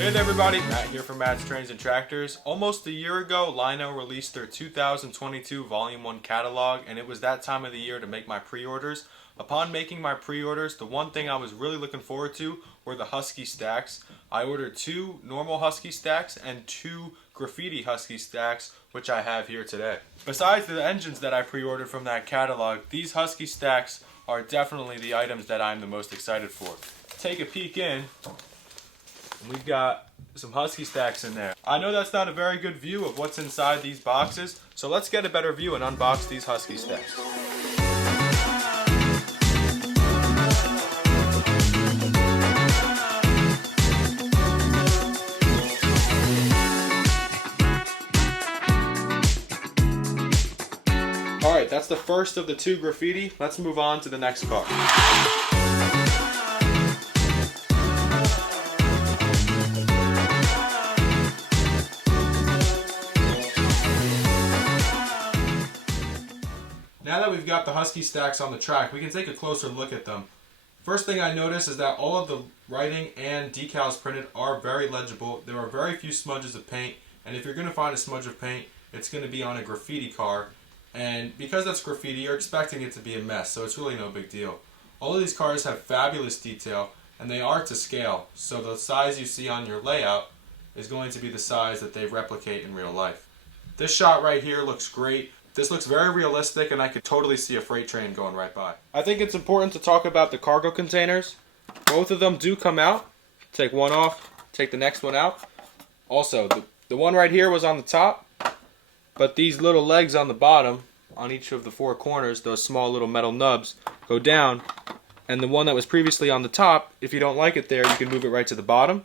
Hey there everybody, Matt here from Matt's Trains and Tractors. Almost a year ago, Lionel released their 2022 Volume 1 catalog, and it was that time of the year to make my pre-orders. Upon making my pre-orders, the one thing I was really looking forward to were the Husky stacks. I ordered 2 normal Husky stacks and 2 Graffiti Husky stacks, which I have here today. Besides the engines that I pre-ordered from that catalog, these Husky stacks are definitely the items that I'm the most excited for. Take a peek in. We've got some Husky stacks in there. I know that's not a very good view of what's inside these boxes, so let's get a better view and unbox these Husky stacks. Alright, that's the first of the 2 Graffiti. Let's move on to the next car. Now that we've got the Husky stacks on the track, we can take a closer look at them. First thing I notice is that all of the writing and decals printed are very legible. There are very few smudges of paint, and if you're going to find a smudge of paint, it's going to be on a Graffiti car. And because that's Graffiti, you're expecting it to be a mess, so it's really no big deal. All of these cars have fabulous detail, and they are to scale, so the size you see on your layout is going to be the size that they replicate in real life. This shot right here looks great. This looks very realistic, and I could totally see a freight train going right by. I think it's important to talk about the cargo containers. Both of them do come out. Take one off, take the next one out. Also, the one right here was on the top, but these little legs on the bottom, on each of the 4 corners, those small little metal nubs, go down. And the one that was previously on the top, if you don't like it there, you can move it right to the bottom.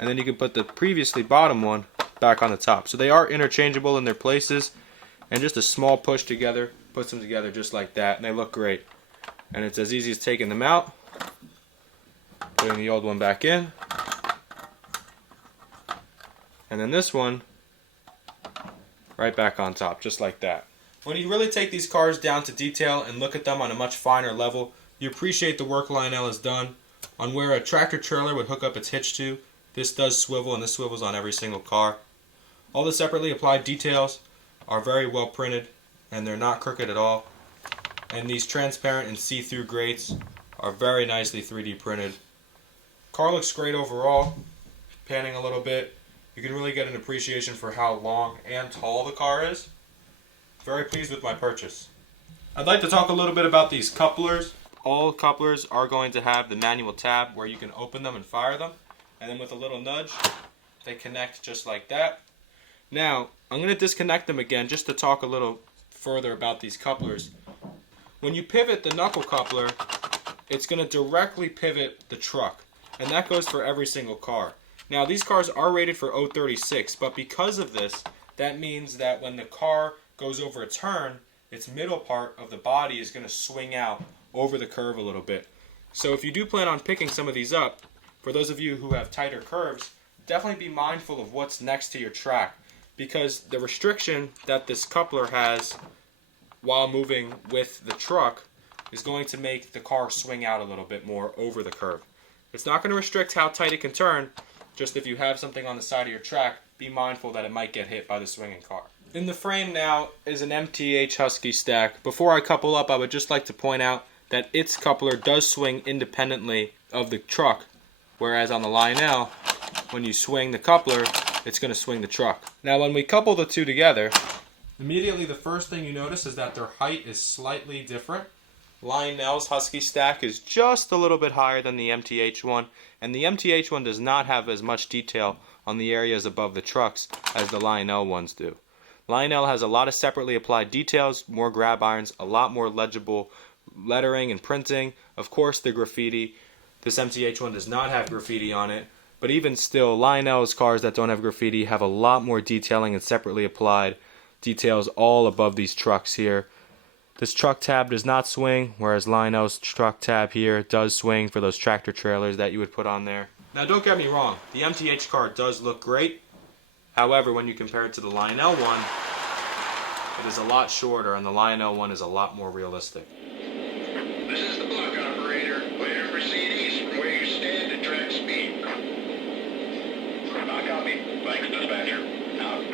And then you can put the previously bottom one back on the top. So they are interchangeable in their places. And just a small push together puts them together just like that, and they look great. And it's as easy as taking them out, putting the old one back in, and then this one right back on top, just like that. When you really take these cars down to detail and look at them on a much finer level, you appreciate the work Lionel has done. On where a tractor trailer would hook up its hitch to, this does swivel, and this swivels on every single car. All the separately applied details are very well printed, and they're not crooked at all. And these transparent and see-through grates are very nicely 3D printed. Car looks great overall. Panning a little bit, you can really get an appreciation for how long and tall the car is. Very pleased with my purchase. I'd like to talk a little bit about these couplers. All couplers are going to have the manual tab where you can open them and fire them, and then with a little nudge they connect just like that. Now, I'm going to disconnect them again just to talk a little further about these couplers. When you pivot the knuckle coupler, it's going to directly pivot the truck, and that goes for every single car. Now, these cars are rated for 036, but because of this, that means that when the car goes over a turn, its middle part of the body is going to swing out over the curve a little bit. So if you do plan on picking some of these up, for those of you who have tighter curves, definitely be mindful of what's next to your track, because the restriction that this coupler has while moving with the truck is going to make the car swing out a little bit more over the curve. It's not going to restrict how tight it can turn, just if you have something on the side of your track, be mindful that it might get hit by the swinging car. In the frame now is an MTH Husky stack. Before I couple up, I would just like to point out that its coupler does swing independently of the truck, whereas on the Lionel, when you swing the coupler, it's going to swing the truck. Now when we couple the two together, immediately the first thing you notice is that their height is slightly different. Lionel's Husky stack is just a little bit higher than the MTH one, and the MTH one does not have as much detail on the areas above the trucks as the Lionel ones do. Lionel has a lot of separately applied details, more grab irons, a lot more legible lettering and printing. Of course the Graffiti. This MTH one does not have Graffiti on it. But even still, Lionel's cars that don't have Graffiti have a lot more detailing and separately applied details all above these trucks here. This truck tab does not swing, whereas Lionel's truck tab here does swing for those tractor trailers that you would put on there. Now don't get me wrong, the MTH car does look great. However, when you compare it to the Lionel one, it is a lot shorter, and the Lionel one is a lot more realistic. This is the block operator. Way to proceed east from where you stand at track speed. I copy. Thanks, dispatcher. Out.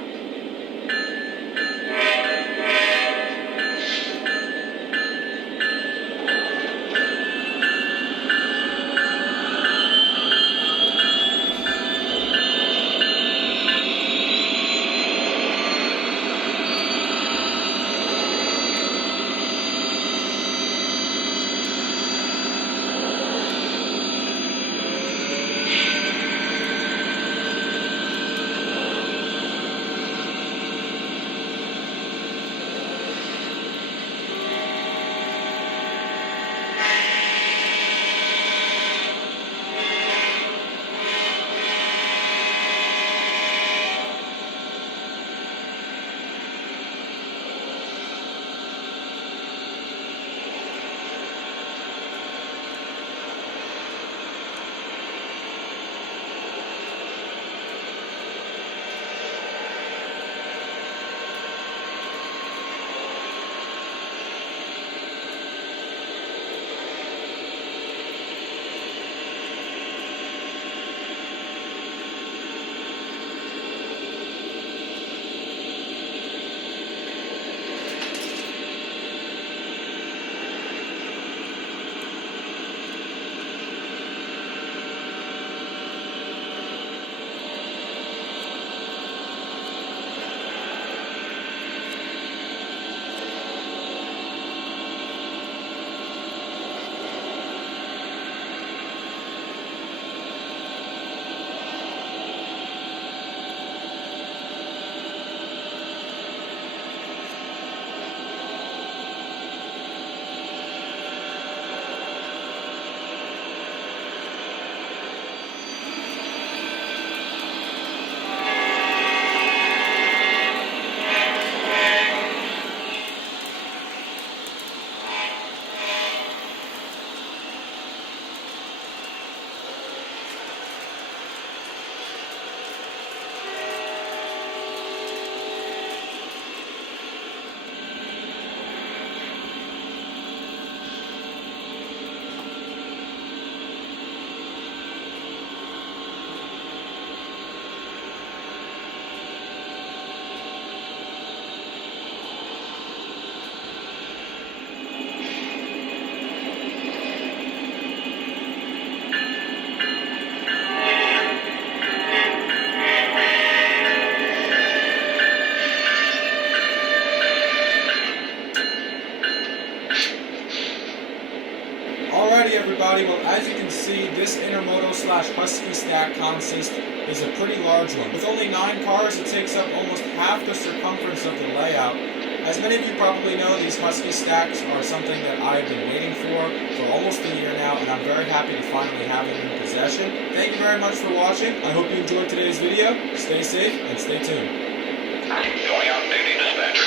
Alrighty everybody, well as you can see, this intermodal slash husky stack consist is a pretty large one. With only 9 cars, it takes up almost half the circumference of the layout. As many of you probably know, these husky stacks are something that I've been waiting for almost a year now, and I'm very happy to finally have them in possession. Thank you very much for watching. I hope you enjoyed today's video. Stay safe and stay tuned. Going out duty, dispatcher.